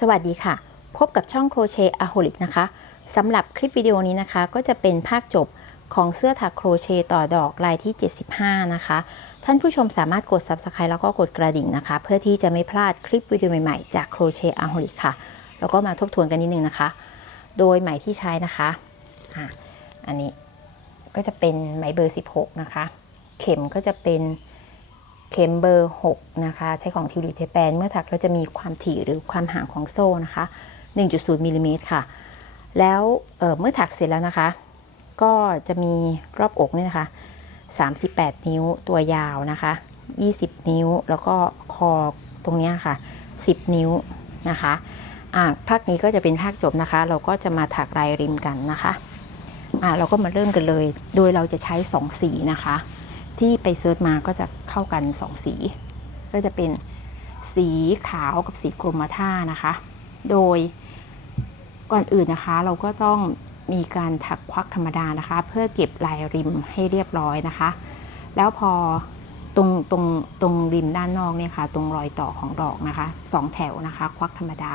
สวัสดีค่ะ พบกับช่องโครเชต์อะโฮลิกนะคะสำหรับคลิปวิดีโอนี้นะคะ ก็จะเป็นภาคจบของเสื้อถักโครเชต์ต่อดอกลายที่ 75 นะคะ ท่านผู้ชมสามารถกด Subscribe แล้วก็กดกระดิ่งนะคะ เพื่อที่จะไม่พลาดคลิปวิดีโอใหม่ๆ จากโครเชต์อะโฮลิกค่ะ แล้วก็มาทบทวนกันนิดนึงนะคะ โดยไหมที่ใช้นะคะอะอันนี้ก็จะเป็นไหมเบอร์ 16 นะคะ เข็มก็จะเป็น เข็มเบอร์ 6 นะคะ ใช้ของทิวลิปเจแปนเมื่อถักเราจะมีความถี่หรือความห่างของโซ่นะคะ 1.0มิลลิเมตรค่ะ แล้วเเมื่อถักเสร็จแล้วนะคะ ก็จะมีรอบอกนี่นะคะ 38 นิ้วตัวยาวนะคะ 20 นิ้วแล้วก็คอตรงนี้ค่ะ 10 นิ้วนะคะอ่าภาคนี้ก็จะเป็นภาคจบนะคะ เราก็จะมาถักลายริมกันนะคะอ่าเราก็มาเริ่มกันเลย โดยเราจะใช้ 2 สีนะคะ ที่ไปเซิร์ชมาก็จะเข้ากัน 2 สี ก็จะเป็นสีขาวกับสีกรมท่านะคะ โดยก่อนอื่นนะคะ เราก็ต้องมีการถักควักธรรมดานะคะ เพื่อเก็บลายริมให้เรียบร้อยนะคะ แล้วพอตรงตรงตรงริมด้านนอกเนี่ยค่ะ ตรงรอยต่อของดอกนะคะสองแถวนะคะ ควักธรรมดา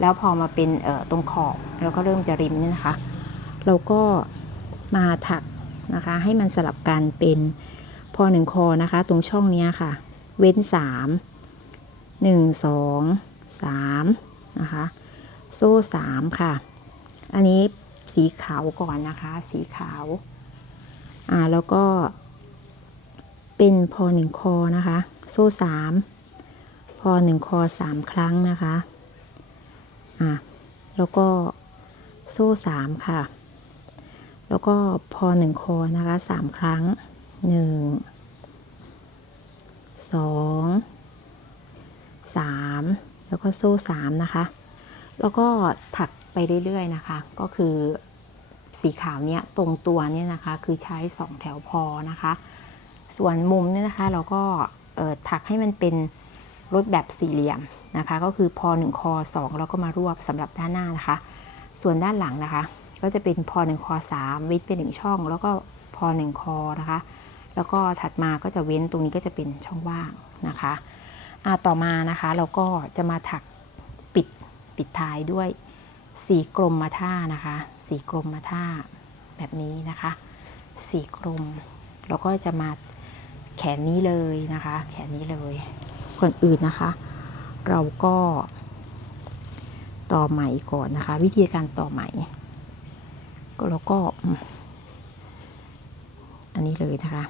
แล้วพอมาเป็นเอ่อตรงขอบแล้วก็เริ่มจะริมเนี่ยนะคะ เราก็มาถักนะคะ ให้มันสลับกันเป็น อหนึ่งคอนะคะ ตรงช่องนี้ค่ะ เว้นสามหนึ่งสองสามนะคะ โซ่สามค่ะ อันนี้สีขาวก่อนนะคะ สีขาว อ่า แล้วก็ เป็นพอหนึ่งคอนะคะ โซ่สามพอหนึ่งคอสามครั้งนะคะ อ่า แล้วก็โซ่สามค่ะ แล้วก็พอหนึ่งคอนะคะสามครั้ง หนึ่งสองสามแล้วก็โซ่สามนะคะ แล้วก็ถักไปเรื่อยๆนะคะ ก็คือสีขาวเนี้ยตรงตัวเนี่ยนะคะคือใช้สองแถวพอนะคะ ส่วนมุมเนี่ยนะคะเราก็เออถักให้มันเป็นรูปแบบสี่เหลี่ยมนะคะ ก็คือพอหนึ่งคอสองแล้วก็มารวบสำหรับด้านหน้านะคะ ส่วนด้านหลังนะคะ ก็จะเป็นพอหนึ่งคอสามวิดเป็นหนึ่งช่อง แล้วก็พอหนึ่งคอนะคะ แล้วก็ถัดมาก็จะเว้นตรงนี้ก็จะเป็นช่องว่างนะคะอ่าต่อมานะคะเราก็จะมาถักปิดปิดท้ายด้วยสีกลมมาท่านะคะสีกลมมาท่าแบบนี้นะคะสีกลมเราก็จะมาแขนนี้เลยนะคะ แขนนี้เลยก่อนอื่นนะคะ เราก็ต่อไหมก่อนนะคะ วิธีการต่อไหมก็แล้วก็ อันนี้เลยนะคะ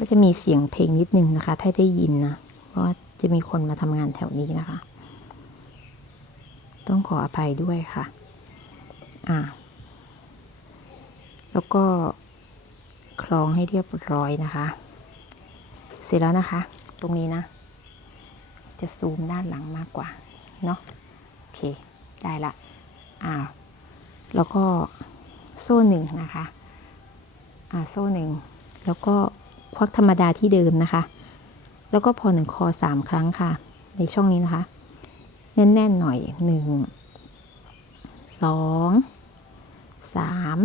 ก็จะมีเสียงเพลงนิดนึงนะคะ ถ้าได้ยินนะเพราะว่าจะมีคนมาทำงานแถวนี้นะคะ ต้องขออภัยด้วยค่ะ อ่า แล้วก็คล้องให้เรียบร้อยนะคะ เสร็จแล้วนะคะ ตรงนี้นะ จะซูมด้านหลังมากกว่า เนาะโอเค ได้ละ อ่า แล้วก็โซ่หนึ่งนะคะ อ่า โซ่หนึ่ง แล้วก็ ควักธรรมดาที่เดิมนะคะ แล้วก็พอหนึ่งคอสามครั้งค่ะ ในช่องนี้นะคะ แน่นๆหน่อยหนึ่งสองสาม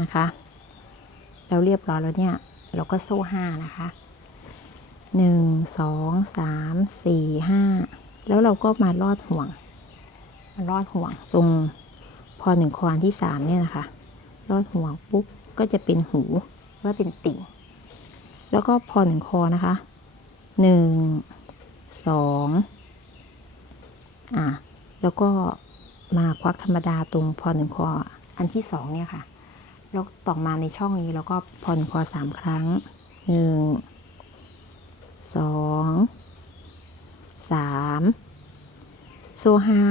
นะคะแล้วเรียบร้อยแล้วเนี่ย เราก็โซ่ห้านะคะหนึ่งสองสามสี่ห้าแล้วเราก็มาลอดห่วงมาลอดห่วงตรงพอหนึ่งคออันที่สามเนี่ยนะคะลอดห่วงปุ๊บก็จะเป็นหูว่าเป็นติ่ง แล้วก็พอหนึ่งคอนะคะหนึ่งสองอะแล้วก็มาควักธรรมดาตรงพอหนึ่งคออันที่สองเนี่ยค่ะ แล้วต่อมาในช่องนี้แล้วก็พอหนึ่งคอสามครั้งหนึ่งสองสามโซ่ห้า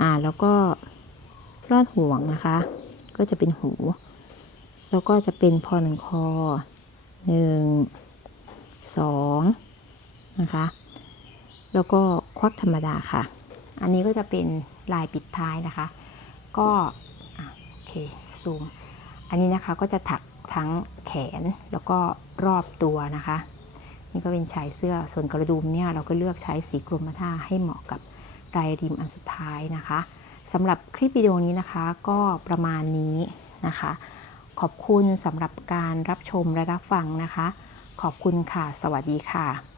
อ่าแล้วก็รอดห่วงนะคะ ก็จะเป็นหู แล้วก็จะเป็นพอหนึ่งคอหนึ่งสองนะคะ แล้วก็ควักธรรมดาค่ะ อันนี้ก็จะเป็นลายปิดท้ายนะคะ ก็โอเคซูม อันนี้นะคะก็จะถักทั้งแขนแล้วก็รอบตัวนะคะ นี่ก็เป็นชายเสื้อส่วนกระดุมเนี่ยเราก็เลือกใช้สีกรมท่าให้เหมาะกับลายริมอันสุดท้ายนะคะสำหรับคลิปวิดีโอนี้นะคะก็ประมาณนี้นะคะ ขอบคุณสำหรับการรับชมและรับฟังนะคะ ขอบคุณค่ะ สวัสดีค่ะ